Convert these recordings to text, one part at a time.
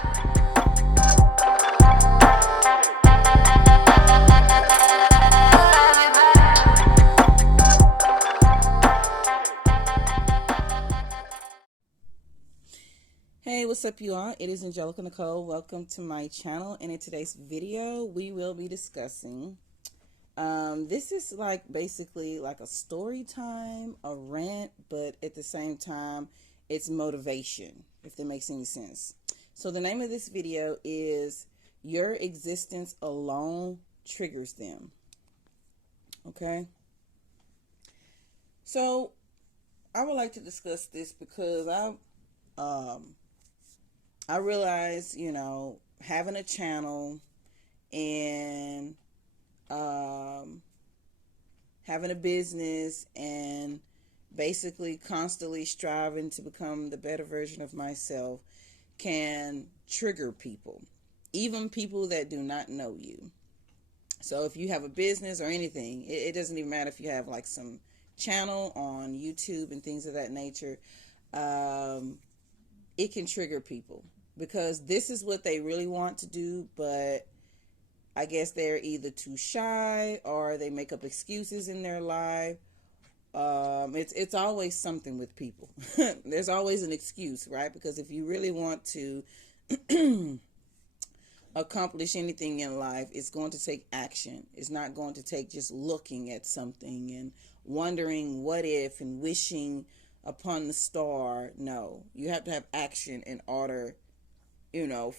Hey, what's up, you all? It is Angelica Nicole. Welcome to my channel. And in today's video, we will be discussing this is like basically like a story time, a rant, but at the same time, it's motivation, if that makes any sense. So the name of this video is Your Existence Alone Triggers Them. Okay? So I would like to discuss this because I realize, having a channel and having a business and basically constantly striving to become the better version of myself can trigger people, even people that do not know you. So if you have a business or anything, it doesn't even matter if you have like some channel on YouTube and things of that nature, it can trigger people. Because this is what they really want to do, but I guess they're either too shy or they make up excuses in their life. It's always something with people. There's always an excuse, right? Because if you really want to accomplish anything in life, it's going to take action. It's not going to take just looking at something and wondering what if and wishing upon the star. No, you have to have action in order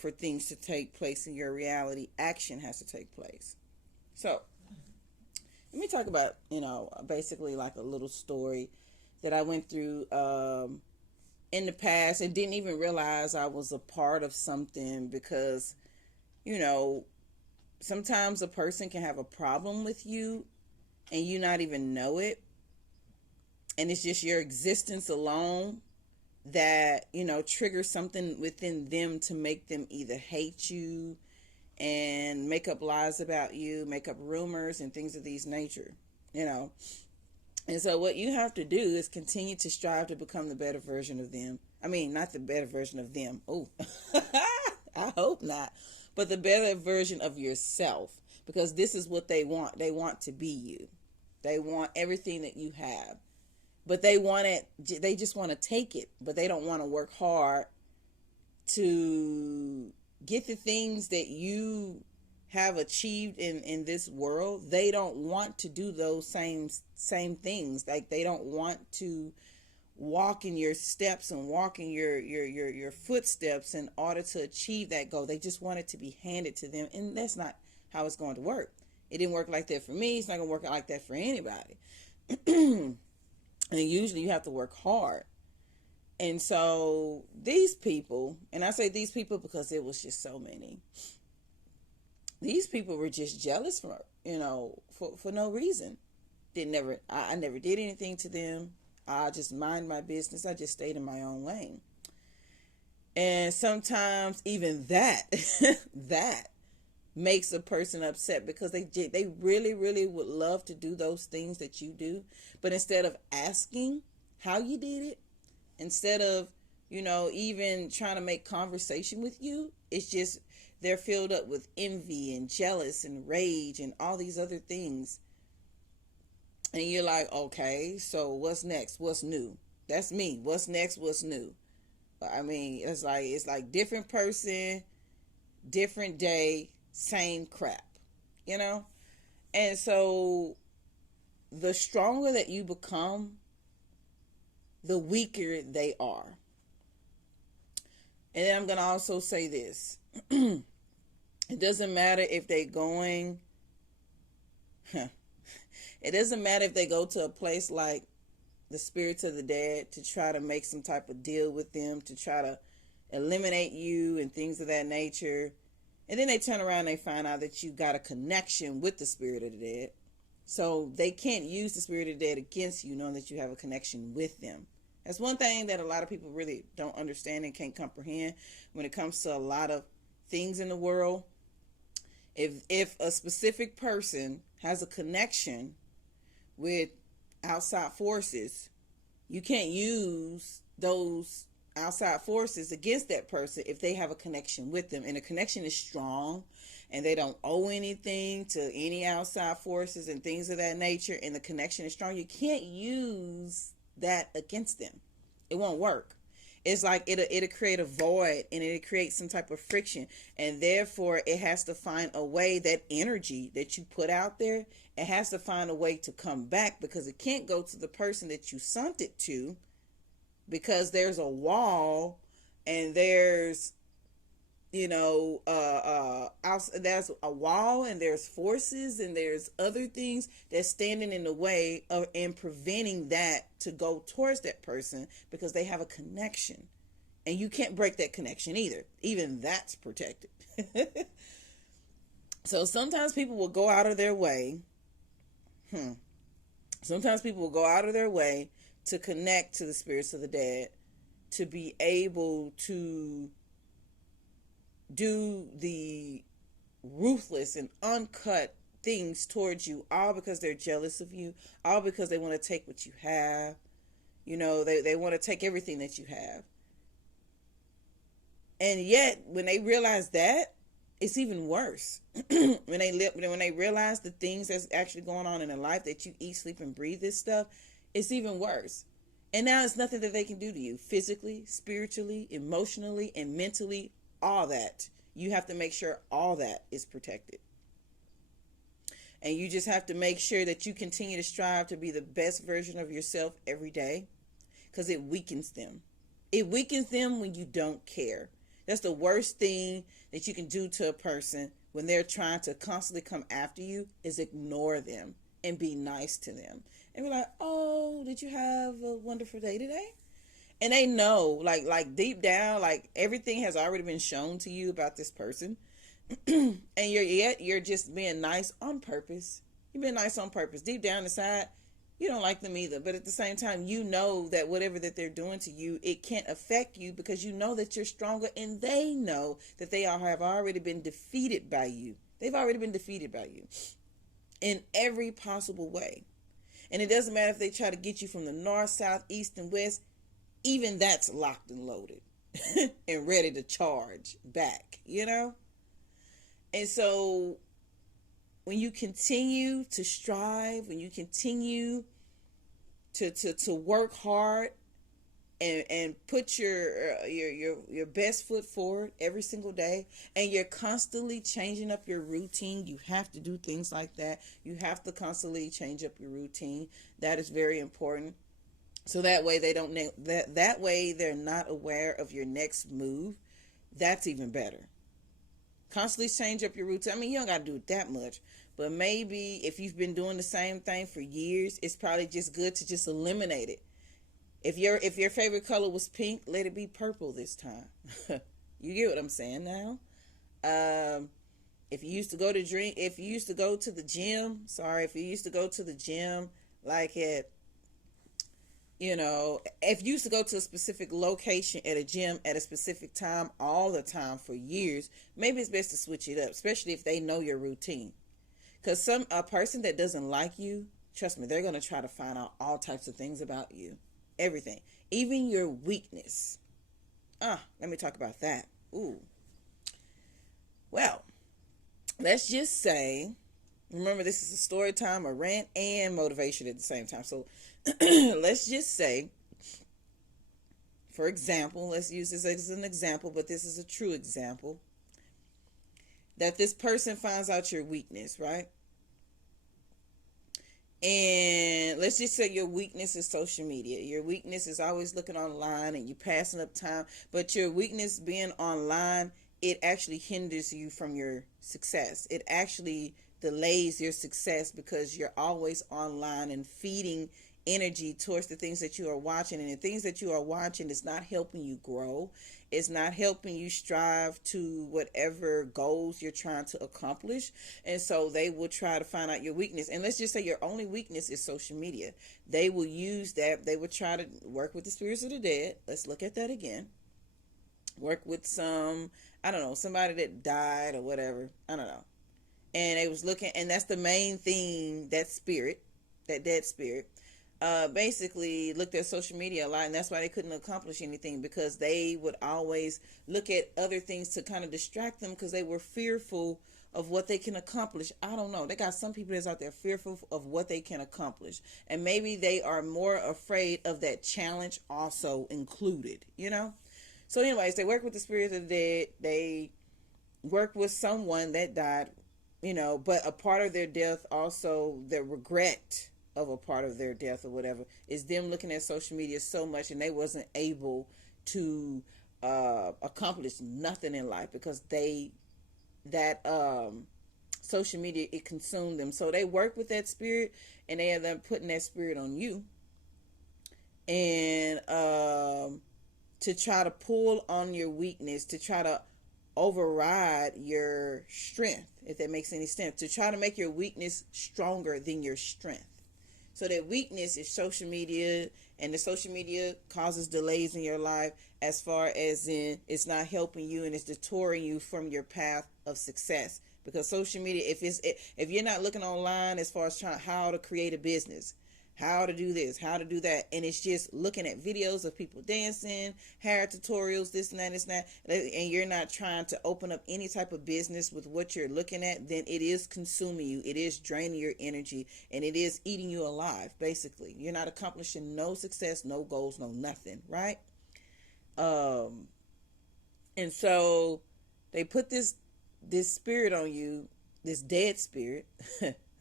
for things to take place in your reality. Action has to take place. So, let me talk about, basically like a little story that I went through in the past and didn't even realize I was a part of something because, sometimes a person can have a problem with you and you not even know it. And it's just your existence alone that triggers something within them to make them either hate you and make up lies about you, make up rumors and things of these nature, and so what you have to do is continue to strive to become the better version of them. I mean, not the better version of them, I hope not, but the better version of yourself, because this is what they want. They want to be you. They want everything that you have. But they just want to take it, but they don't want to work hard to get the things that you have achieved in this world. They don't want to do those same things. Like they don't want to walk in your steps and walk in your footsteps in order to achieve that goal. They just want it to be handed to them, and that's not how it's going to work. It didn't work like that for me. It's not going to work like that for anybody. And usually you have to work hard. And so these people, and I say these people because it was just so many. These people were just jealous for no reason. I never did anything to them. I just mind my business. I just stayed in my own lane. And sometimes even that makes a person upset because they really, really would love to do those things that you do. But instead of asking how you did it, instead of, even trying to make conversation with you, it's just they're filled up with envy and jealous and rage and all these other things. And you're like, okay, so what's next? What's new? That's me. What's next? What's new? I mean, it's like different person, different day, same crap, And so the stronger that you become, the weaker they are. And then I'm going to also say this. It doesn't matter if they're going, it doesn't matter if they go to a place like the spirits of the dead to try to make some type of deal with them, to try to eliminate you and things of that nature. And then they turn around and they find out that you got a connection with the spirit of the dead. So they can't use the spirit of the dead against you, knowing that you have a connection with them. That's one thing that a lot of people really don't understand and can't comprehend when it comes to a lot of things in the world. If a specific person has a connection with outside forces, you can't use those outside forces against that person if they have a connection with them, and the connection is strong, and they don't owe anything to any outside forces and things of that nature, and the connection is strong, you can't use that against them. It won't work. It's like it'll create a void, and it'll create some type of friction, and therefore it has to find a way, that energy that you put out there, it has to find a way to come back, because it can't go to the person that you sent it to, because there's a wall, and there's there's a wall, and there's forces, and there's other things that's standing in the way of and preventing that to go towards that person, because they have a connection, and you can't break that connection either. Even that's protected. So sometimes people will go out of their way. Sometimes people will go out of their way to connect to the spirits of the dead, to be able to do the ruthless and uncut things towards you, all because they're jealous of you, all because they want to take what you have. They want to take everything that you have. And yet, when they realize that, it's even worse. when they realize the things that's actually going on in their life, that you eat, sleep, and breathe this stuff, it's even worse. And now it's nothing that they can do to you physically, spiritually, emotionally, and mentally. All that. You have to make sure all that is protected. And you just have to make sure that you continue to strive to be the best version of yourself every day, because it weakens them. It weakens them when you don't care. That's the worst thing that you can do to a person when they're trying to constantly come after you, is ignore them and be nice to them. And be like, oh, did you have a wonderful day today? And they know, like deep down, like everything has already been shown to you about this person. And you're just being nice on purpose. You're being nice on purpose. Deep down inside, you don't like them either. But at the same time, you know that whatever that they're doing to you, it can't affect you, because you know that you're stronger, and they know that they have already been defeated by you. They've already been defeated by you in every possible way. And it doesn't matter if they try to get you from the north, south, east, and west. Even that's locked and loaded and ready to charge back, And so when you continue to strive, when you continue to work hard and put your best foot forward every single day, and you're constantly changing up your routine, you have to do things like that. You have to constantly change up your routine. That is very important. So that way that way they're not aware of your next move. That's even better. Constantly change up your routine. I mean, you don't got to do it that much, but maybe if you've been doing the same thing for years, it's probably just good to just eliminate it. If your favorite color was pink, let it be purple this time. You get what I'm saying now? If you used to go to the gym, like if you used to go to a specific location at a gym at a specific time all the time for years, maybe it's best to switch it up, especially if they know your routine. Because a person that doesn't like you, trust me, they're going to try to find out all types of things about you. Everything. Even your weakness. Let me talk about that. Ooh. Well, let's just say, remember, this is a story time, a rant, and motivation at the same time. So let's just say, for example, let's use this as an example, but this is a true example, that this person finds out your weakness, right? And let's just say your weakness is social media. Your weakness is always looking online and you passing up time, but your weakness being online, it actually hinders you from your success. It actually delays your success, because you're always online and feeding energy towards the things that you are watching, and the things that you are watching is not helping you grow. It's not helping you strive to whatever goals you're trying to accomplish. And so they will try to find out your weakness. And let's just say your only weakness is social media. They will use that. They will try to work with the spirits of the dead. Let's look at that again. Work with somebody that died or whatever. I don't know. And they was looking, and that's the main thing, that spirit, that dead spirit. basically looked at social media a lot, and that's why they couldn't accomplish anything, because they would always look at other things to kind of distract them, because they were fearful of what they can accomplish. I don't know. They got some people that's out there fearful of what they can accomplish, and maybe they are more afraid of that challenge also included, you know. So anyways, they work with the spirits of the dead. They work with someone that died, you know, but a part of their death, also the regret of a part of their death or whatever, is them looking at social media so much, and they wasn't able to accomplish nothing in life, because that social media, it consumed them. So they work with that spirit, and they end up putting that spirit on you, and to try to pull on your weakness, to try to override your strength, if that makes any sense, to try to make your weakness stronger than your strength. So that weakness is social media, and the social media causes delays in your life, as far as in it's not helping you, and it's detouring you from your path of success. Because social media, if you're not looking online as far as how to create a business, how to do this, how to do that, and it's just looking at videos of people dancing, hair tutorials, this and that, and you're not trying to open up any type of business with what you're looking at, then it is consuming you, it is draining your energy, and it is eating you alive. Basically, you're not accomplishing no success, no goals, no nothing, right? And so they put this spirit on you, this dead spirit.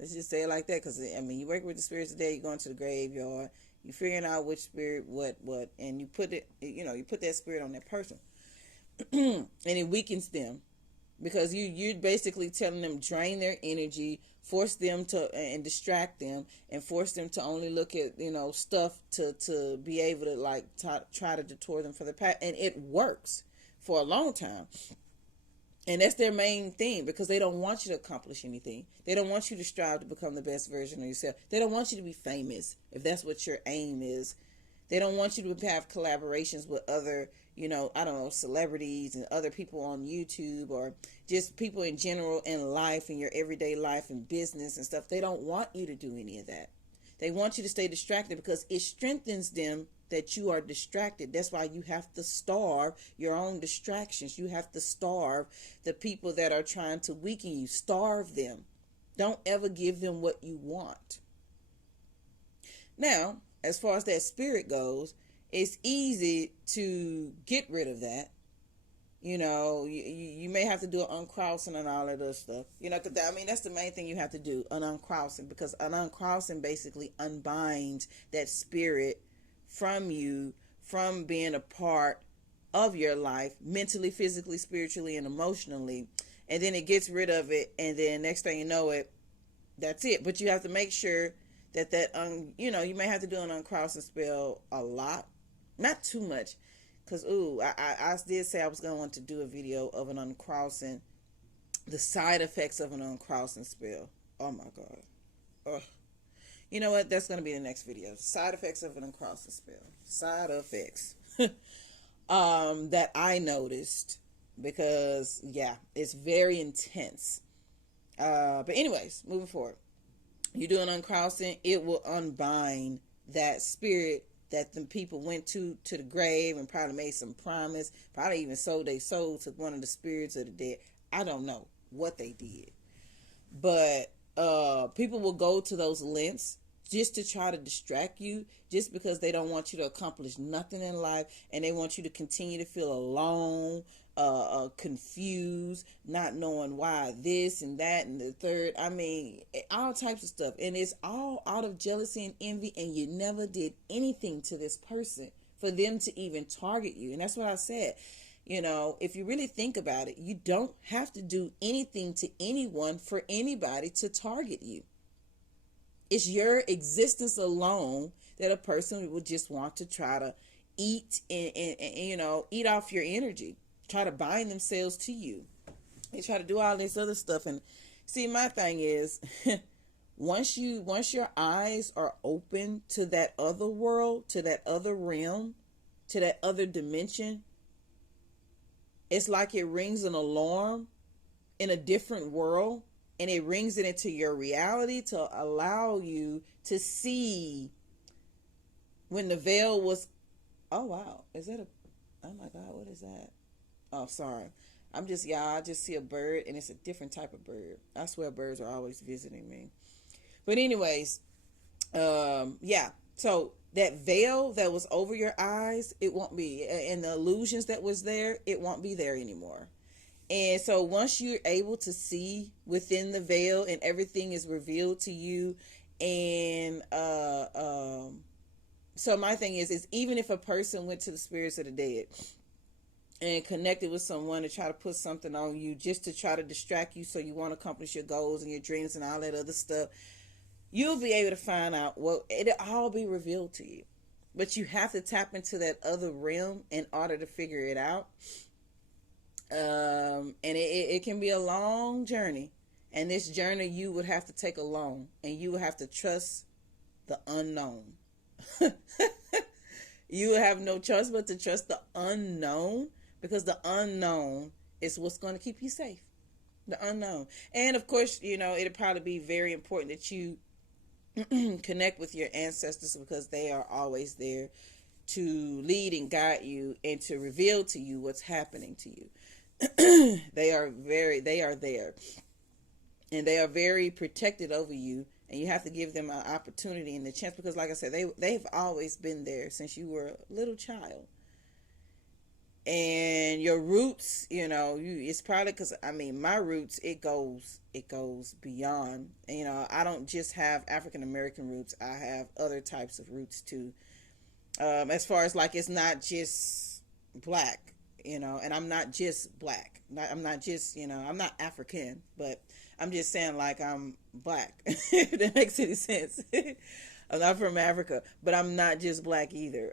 Let's just say it like that, because I mean, you work with the spirits today. You're going to the graveyard. You're figuring out which spirit, what, and you put it. You know, you put that spirit on that person, and it weakens them, because you're basically telling them, drain their energy, force them to, and distract them, and force them to only look at, you know, stuff to be able to like try to detour them for the path, and it works for a long time. And that's their main thing, because they don't want you to accomplish anything. They don't want you to strive to become the best version of yourself. They don't want you to be famous, if that's what your aim is. They don't want you to have collaborations with other, you know, I don't know, celebrities and other people on YouTube, or just people in general in life, in your everyday life and business and stuff. They don't want you to do any of that. They want you to stay distracted, because it strengthens them that you are distracted. That's why you have to starve your own distractions. You have to starve the people that are trying to weaken you. Starve them. Don't ever give them what you want. Now, as far as that spirit goes, it's easy to get rid of that. You know, you may have to do an uncrossing and all of this stuff. You know, 'cause I mean, that's the main thing you have to do, an uncrossing, because an uncrossing basically unbinds that spirit from you, from being a part of your life, mentally, physically, spiritually, and emotionally. And then it gets rid of it, and then next thing you know it, that's it. But you have to make sure that you know, you may have to do an uncrossing spell a lot, not too much, because I did say I was going to want to do a video of an uncrossing, the side effects of an uncrossing spell. Oh my God. Ugh. You know what? That's going to be the next video. Side effects of an uncrossing spell. Side effects that I noticed, because yeah, it's very intense. But anyways, moving forward, you do an uncrossing, it will unbind that spirit that the people went to the grave, and probably made some promise, probably even sold their soul to one of the spirits of the dead. I don't know what they did, but people will go to those lengths just to try to distract you, just because they don't want you to accomplish nothing in life, and they want you to continue to feel alone, confused, not knowing why this and that and the third. I mean, all types of stuff, and it's all out of jealousy and envy, and you never did anything to this person for them to even target you. And that's what I said. You know, if you really think about it, you don't have to do anything to anyone for anybody to target you. It's your existence alone that a person would just want to try to eat and you know, eat off your energy, try to bind themselves to you. They try to do all this other stuff. And see, my thing is, once your eyes are open to that other world, to that other realm, to that other dimension, it's like it rings an alarm in a different world, and it rings it into your reality to allow you to see when the veil was, oh wow, is that a, oh my God, what is that? Oh, sorry. I'm just, y'all, I just see a bird and it's a different type of bird. I swear birds are always visiting me. But anyways, yeah. So that veil that was over your eyes, it won't be, and the illusions that was there, it won't be there anymore. And so once you're able to see within the veil and everything is revealed to you, and so my thing is even if a person went to the spirits of the dead and connected with someone to try to put something on you just to try to distract you so you won't accomplish your goals and your dreams and all that other stuff, you'll be able to find out, well, it'll all be revealed to you. But you have to tap into that other realm in order to figure it out. And it can be a long journey. And this journey you would have to take alone. And you would have to trust the unknown. You would have no choice but to trust the unknown. Because the unknown is what's going to keep you safe. The unknown. And of course, you know, it'll probably be very important that you connect with your ancestors, because they are always there to lead and guide you and to reveal to you what's happening to you. They are there, and they are very protected over you, and you have to give them an opportunity and the chance, because like I said, they've always been there since you were a little child. And your roots, you know, it's probably because, I mean, my roots, it goes beyond. And, you know, I don't just have African American roots. I have other types of roots too. As far as like, it's not just black, you know, and I'm not just black. I'm not just, you know, I'm not African, but I'm just saying like I'm black. If that makes any sense. I'm not from Africa, but I'm not just black either.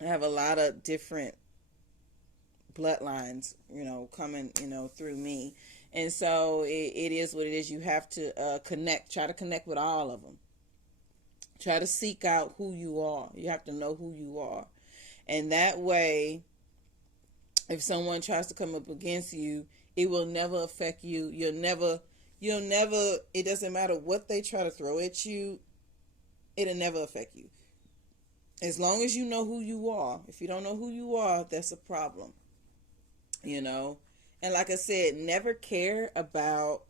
I have a lot of different bloodlines, you know, coming, you know, through me. And so it is what it is. You have to try to connect with all of them. Try to seek out who you are. You have to know who you are. And that way, if someone tries to come up against you, it will never affect you. You'll never, it doesn't matter what they try to throw at you, it'll never affect you. As long as you know who you are. If you don't know who you are, that's a problem. You know? And like I said, never care about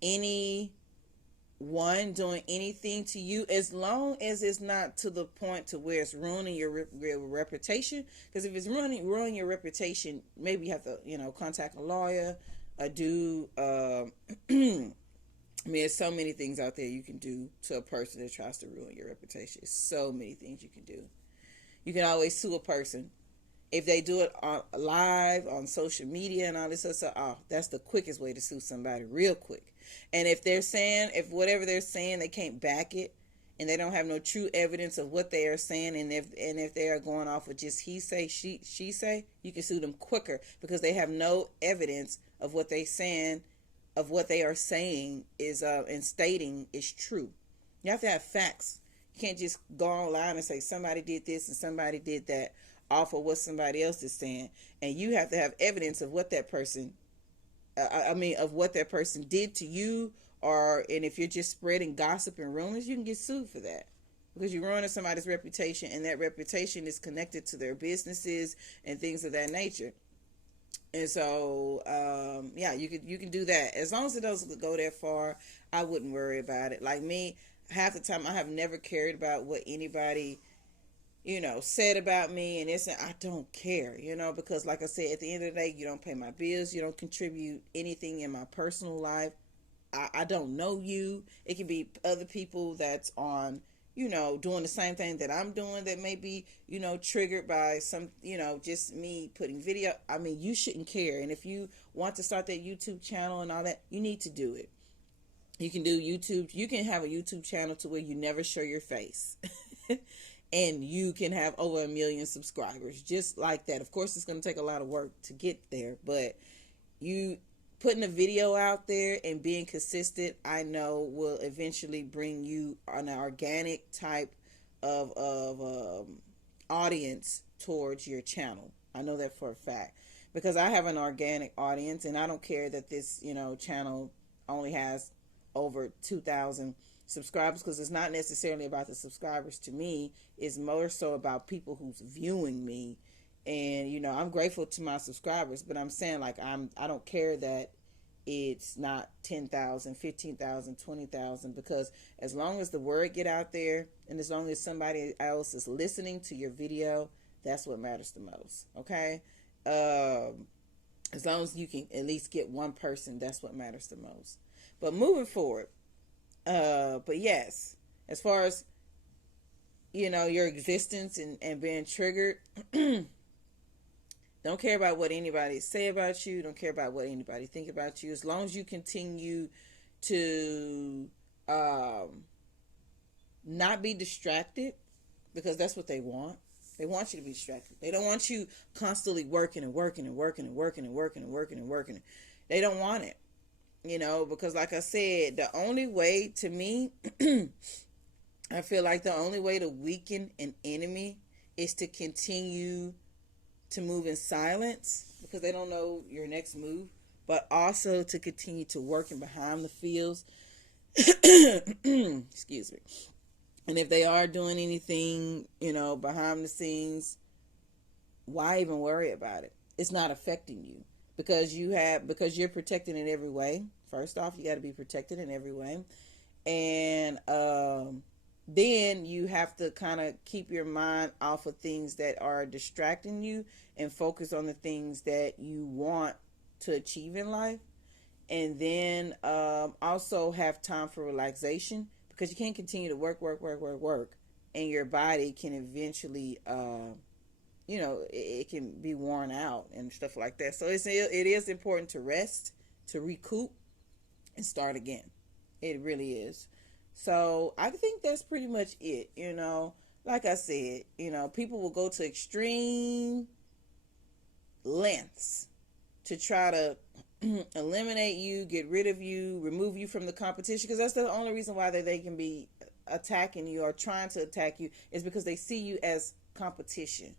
anyone doing anything to you, as long as it's not to the point to where it's ruining your reputation. Because if it's ruining your reputation, maybe you have to, you know, contact a lawyer, I mean, there's so many things out there you can do to a person that tries to ruin your reputation. So many things you can do. You can always sue a person. If they do it live on social media and all this other stuff, oh, that's the quickest way to sue somebody, real quick. And if whatever they're saying, they can't back it, and they don't have no true evidence of what they are saying, and if they are going off with just he say, she say, you can sue them quicker, because they have no evidence of what they saying, of what they are saying is and stating is true. You have to have facts. You can't just go online and say somebody did this and somebody did that off of what somebody else is saying. And you have to have evidence of what that person of what that person did to you, and if you're just spreading gossip and rumors, you can get sued for that, because you're ruining somebody's reputation, and that reputation is connected to their businesses and things of that nature. And so, yeah, you can do that. As long as it doesn't go that far, I wouldn't worry about it. Like me, half the time I have never cared about what anybody, you know, said about me, and I don't care, you know, because like I said, at the end of the day, you don't pay my bills, you don't contribute anything in my personal life. I don't know you. It can be other people that's on, you know, doing the same thing that I'm doing that may be, you know, triggered by some, you know, just me putting video. I mean, you shouldn't care. And if you want to start that YouTube channel and all that, you need to do it. You can do YouTube. You can have a YouTube channel to where you never show your face. And you can have over 1 million subscribers just like that. Of course, it's going to take a lot of work to get there, but you putting a video out there and being consistent, I know, will eventually bring you an organic type of audience towards your channel. I know that for a fact, because I have an organic audience, and I don't care that this, you know, channel only has over 2,000 subscribers, because it's not necessarily about the subscribers to me. It's more so about people who's viewing me. And, you know, I'm grateful to my subscribers, but I'm saying, like, I don't care that it's not 10,000, 15,000, 20,000, because as long as the word get out there and as long as somebody else is listening to your video, that's what matters the most. Okay. As long as you can at least get one person, that's what matters the most. But moving forward, but yes, as far as, you know, your existence and being triggered, don't care about what anybody say about you. Don't care about what anybody think about you. As long as you continue to not be distracted, because that's what they want. They want you to be distracted. They don't want you constantly working and working and working and working and working and working and working. They don't want it, you know, because like I said, the only way, to me, I feel like the only way to weaken an enemy is to continue to move in silence, because they don't know your next move, but also to continue to work in behind the fields. Excuse me. And if they are doing anything, you know, behind the scenes, why even worry about it? It's not affecting you, because you're protected in every way. First off, you got to be protected in every way. And then you have to kind of keep your mind off of things that are distracting you and focus on the things that you want to achieve in life. And then also have time for relaxation, because you can't continue to work, and your body can eventually, you know, it can be worn out and stuff like that. So it is important to rest, to recoup, and start again. It really is. So I think that's pretty much it. You know, like I said, you know, people will go to extreme lengths to try to eliminate you, get rid of you, remove you from the competition, because that's the only reason why they can be attacking you or trying to attack you, is because they see you as competition.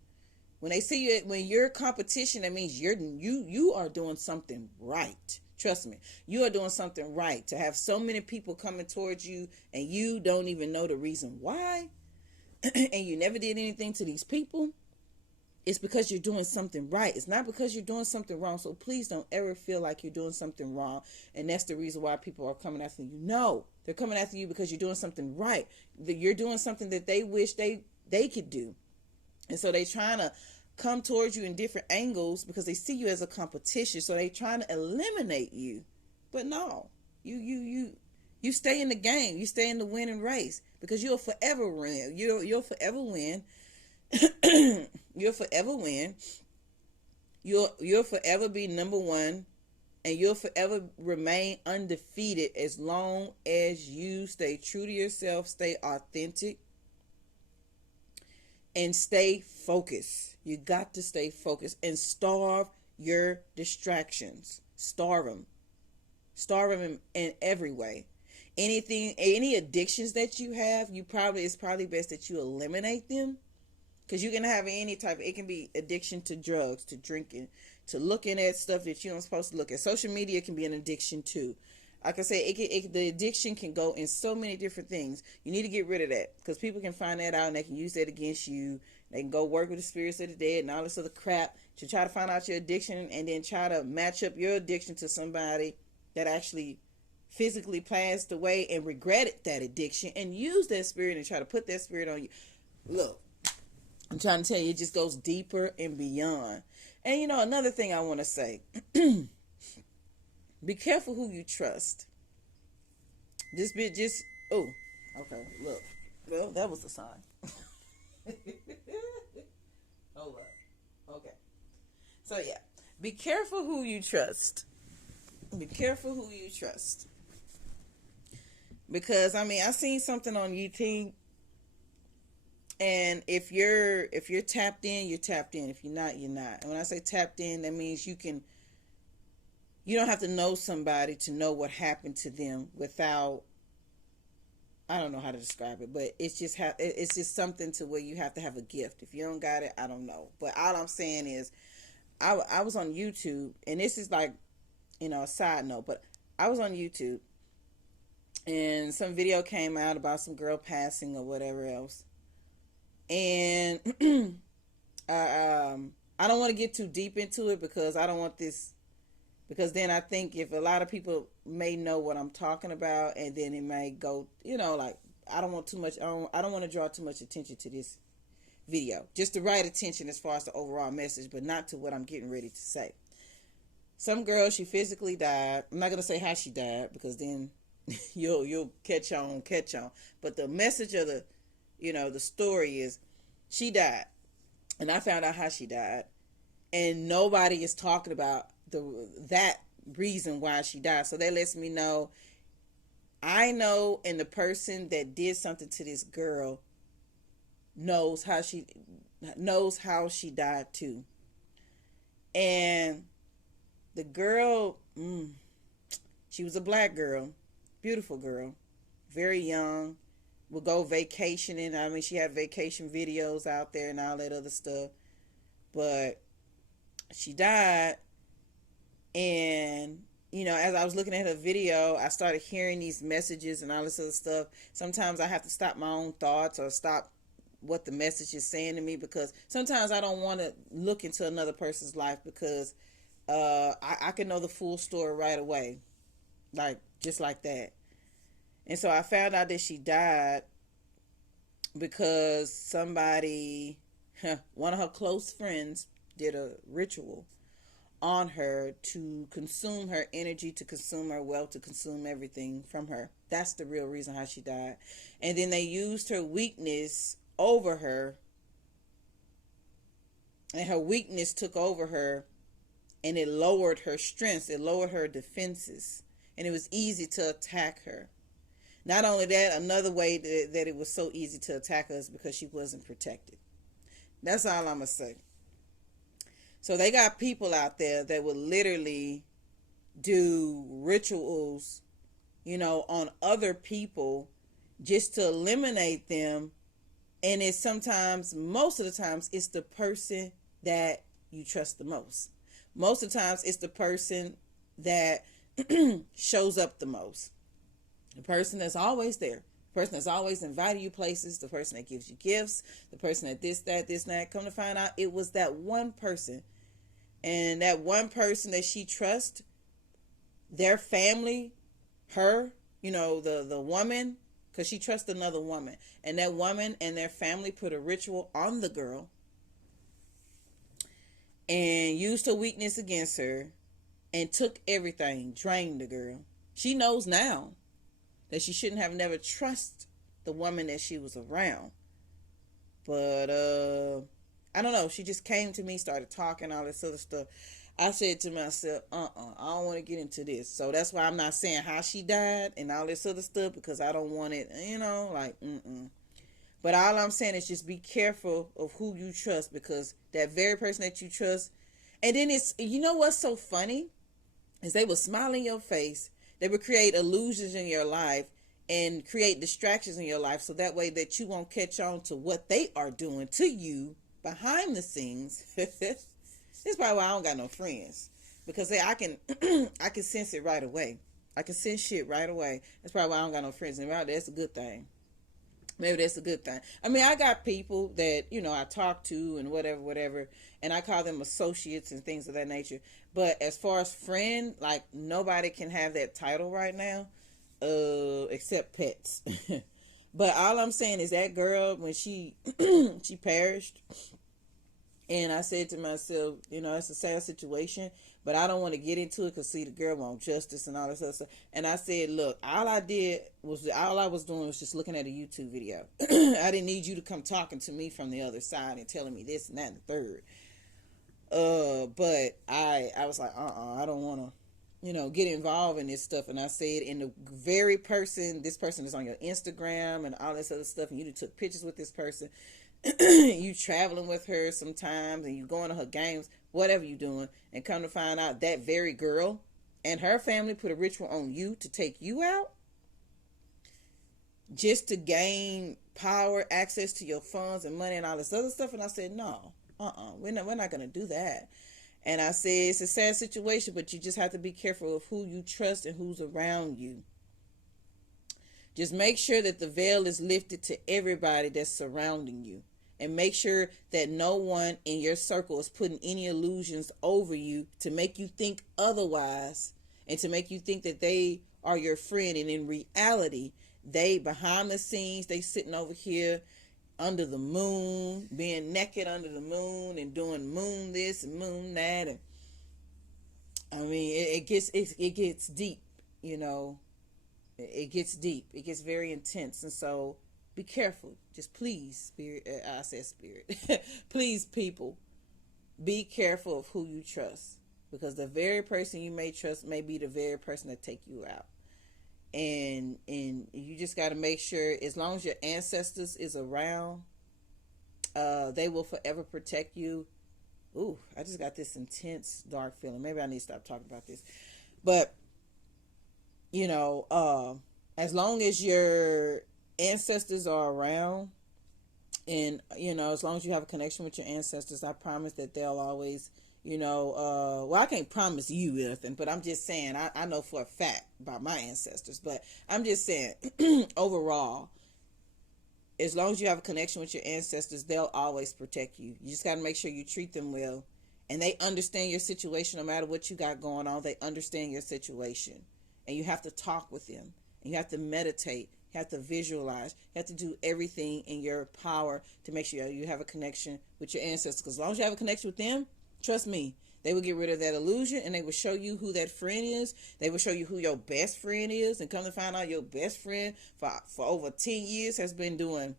When they see you, when you're competition, that means you are doing something right. Trust me, you are doing something right. To have so many people coming towards you and you don't even know the reason why, and you never did anything to these people, it's because you're doing something right. It's not because you're doing something wrong. So please don't ever feel like you're doing something wrong, and that's the reason why people are coming after you. No, they're coming after you because you're doing something right. You're doing something that they wish they could do. And so they're trying to come towards you in different angles because they see you as a competition. So they're trying to eliminate you. But no, you stay in the game. You stay in the winning race, because you'll forever win. You'll forever win. You'll forever win. You'll forever be number one, and you'll forever remain undefeated as long as you stay true to yourself, stay authentic, and stay focused. You got to stay focused and starve your distractions. Starve them. Starve them in every way. Any addictions that you have, it's probably best that you eliminate them. Because you can have any type it can be addiction to drugs, to drinking, to looking at stuff that you aren't supposed to look at. Social media can be an addiction too. Like I said, the addiction can go in so many different things. You need to get rid of that, because people can find that out and they can use that against you. They can go work with the spirits of the dead and all this other crap to try to find out your addiction, and then try to match up your addiction to somebody that actually physically passed away and regretted that addiction, and use that spirit and try to put that spirit on you. Look, I'm trying to tell you, it just goes deeper and beyond. And you know, another thing I want to say, be careful who you trust. Oh, okay, look. Well, that was the sign. Hold up. Okay. So yeah, be careful who you trust. Be careful who you trust. Because, I mean, I seen something on YouTube. And if you're tapped in, you're tapped in. If you're not, you're not. And when I say tapped in, that means you don't have to know somebody to know what happened to them without, I don't know how to describe it, but it's just something to where you have to have a gift. If you don't got it, I don't know. But all I'm saying is, I was on YouTube, and this is like, you know, a side note, but I was on YouTube, and some video came out about some girl passing or whatever else. And I don't want to get too deep into it because I don't want this, because then I think if a lot of people may know what I'm talking about, and then it may go, like, I don't want too much. I don't want to draw too much attention to this video. Just the right attention as far as the overall message, but not to what I'm getting ready to say. Some girl, she physically died. I'm not gonna say how she died because then you'll catch on. But the message of the story is she died, and I found out how she died, and nobody is talking about that reason why she died. So that lets me know, I know, and the person that did something to this girl knows how she died too. And the girl, she was a black girl, beautiful girl, very young, would go vacationing. I mean, she had vacation videos out there and all that other stuff. But she died, and as I was looking at her video, I started hearing these messages and all this other stuff. Sometimes I have to stop my own thoughts or stop what the message is saying to me, because sometimes I don't want to look into another person's life, because I can know the full story right away, just like that. And so I found out that she died because somebody, one of her close friends, did a ritual on her to consume her energy, to consume her wealth, to consume everything from her. That's the real reason how she died. And then they used her weakness over her, and her weakness took over her, and it lowered her strengths, it lowered her defenses, and it was easy to attack her. Not only that, another way that it was so easy to attack her is because she wasn't protected. That's all I'm going to say. So they got people out there that would literally do rituals, on other people just to eliminate them. And it's most of the times, it's the person that you trust the most. Most of the times, it's the person that shows up the most. The person that's always there. The person that's always inviting you places. The person that gives you gifts. The person that this, that. Come to find out, it was that one person. And that one person that she trusts, their family, her, the woman, because she trusts another woman. And that woman and their family put a ritual on the girl and used her weakness against her and took everything, drained the girl. She knows now that she shouldn't have never trusted the woman that she was around. But, I don't know. She just came to me, started talking, all this other stuff. I said to myself, I don't want to get into this. So that's why I'm not saying how she died and all this other stuff, because I don't want it, But all I'm saying is just be careful of who you trust, because that very person that you trust, and then it's, what's so funny is they will smile in your face. They will create illusions in your life and create distractions in your life, so that way that you won't catch on to what they are doing to you behind the scenes. This is probably why I don't got no friends, because I can sense it right away. I can sense shit right away. That's probably why I don't got no friends. And that's a good thing. Maybe that's a good thing. I mean, I got people that, I talk to and whatever, and I call them associates and things of that nature. But as far as friend, nobody can have that title right now, except pets. But all I'm saying is that girl, when she she perished, and I said to myself, it's a sad situation, but I don't want to get into it, because, see, the girl wants justice and all this other stuff. And I said, look, all I was doing was just looking at a YouTube video. I didn't need you to come talking to me from the other side and telling me this and that and the third. But I was like, I don't want to, get involved in this stuff. And I said, and the very person, this person is on your Instagram and all this other stuff, and you took pictures with this person. You traveling with her sometimes, and you going to her games, whatever you doing, and come to find out that very girl and her family put a ritual on you to take you out, just to gain power, access to your funds and money and all this other stuff. And I said, no, we're not going to do that. And I said, it's a sad situation, but you just have to be careful of who you trust and who's around you. Just make sure that the veil is lifted to everybody that's surrounding you. And make sure that no one in your circle is putting any illusions over you to make you think otherwise and to make you think that they are your friend. And in reality, they behind the scenes, they sitting over here under the moon, being naked under the moon and doing moon this and moon that. And I mean, it gets deep, you know. It gets deep. It gets very intense. And so be careful. Just please, spirit. I said spirit. Please, people, be careful of who you trust, because the very person you may trust may be the very person that take you out. And you just got to make sure, as long as your ancestors is around, they will forever protect you. Ooh, I just got this intense dark feeling. Maybe I need to stop talking about this. But you know, as long as your ancestors are around, and you know, as long as you have a connection with your ancestors, I promise that they'll always, you know, well, I can't promise you anything, but I'm just saying, I know for a fact about my ancestors, but I'm just saying overall, as long as you have a connection with your ancestors, they'll always protect you. You just got to make sure you treat them well, and they understand your situation. No matter what you got going on, they understand your situation. And you have to talk with them, and you have to meditate, you have to visualize, you have to do everything in your power to make sure you have a connection with your ancestors. Because as long as you have a connection with them, trust me, they will get rid of that illusion, and they will show you who that friend is. They will show you who your best friend is, and come to find out your best friend for over 10 years has been doing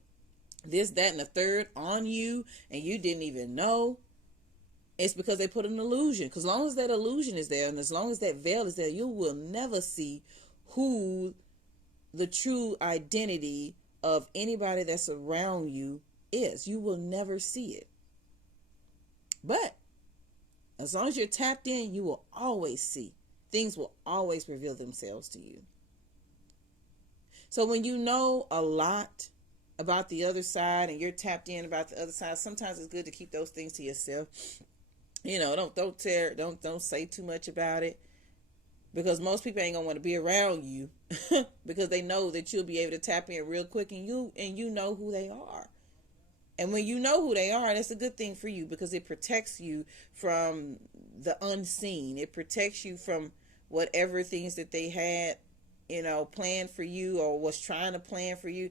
this, that, and the third on you, and you didn't even know. It's because they put an illusion. Because as long as that illusion is there, and as long as that veil is there, you will never see who the true identity of anybody that's around you is. You will never see it. But as long as you're tapped in, you will always see. Things will always reveal themselves to you. So when you know a lot about the other side and you're tapped in about the other side, sometimes it's good to keep those things to yourself. You know, don't say too much about it, because most people ain't gonna want to be around you because they know that you'll be able to tap in real quick, and you know who they are. And when you know who they are, that's a good thing for you, because it protects you from the unseen. It protects you from whatever things that they had, you know, planned for you or was trying to plan for you.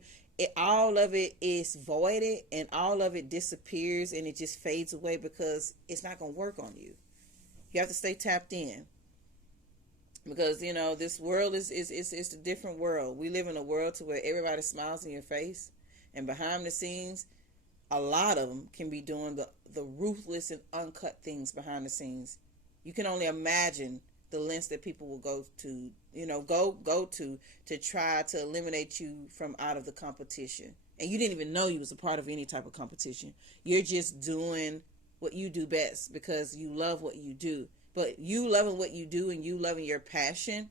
All of it is voided, and all of it disappears, and it just fades away, because it's not going to work on you. You have to stay tapped in, because, you know, this world is a different world. We live in a world to where everybody smiles in your face, and behind the scenes, a lot of them can be doing the ruthless and uncut things behind the scenes. You can only imagine the lengths that people will go to, you know, go to try to eliminate you from out of the competition. And you didn't even know you was a part of any type of competition. You're just doing what you do best because you love what you do. But you loving what you do and you loving your passion,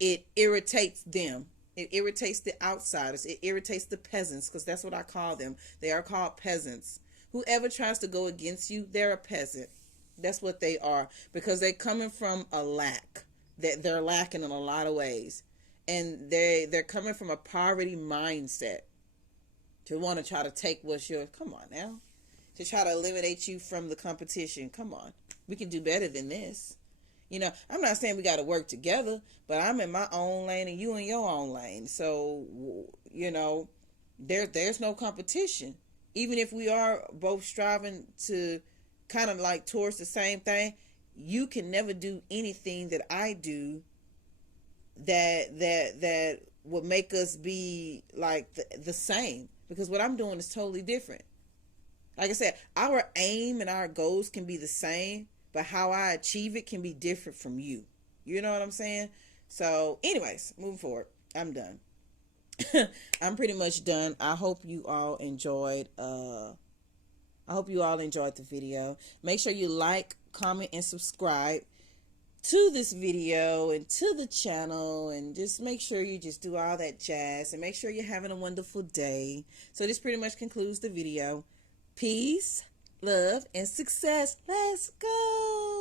it irritates them. It irritates the outsiders. It irritates the peasants, because that's what I call them. They are called peasants. Whoever tries to go against you, they're a peasant. That's what they are, because they're coming from a lack. They're lacking in a lot of ways. And they're coming from a poverty mindset to want to try to take what's yours. Come on now. To try to eliminate you from the competition. Come on. We can do better than this. You know, I'm not saying we got to work together, but I'm in my own lane and you in your own lane. So, you know, there's no competition. Even if we are both striving to kind of like towards the same thing, you can never do anything that I do that would make us be like the same, because what I'm doing is totally different. Like I said, our aim and our goals can be the same, but how I achieve it can be different from you. You know what I'm saying? So anyways, moving forward, I'm done. I'm pretty much done. I hope you all enjoyed the video. Make sure you like, comment, and subscribe to this video and to the channel, and just make sure you just do all that jazz, and make sure you're having a wonderful day. So this pretty much concludes the video. Peace, love, and success. Let's go.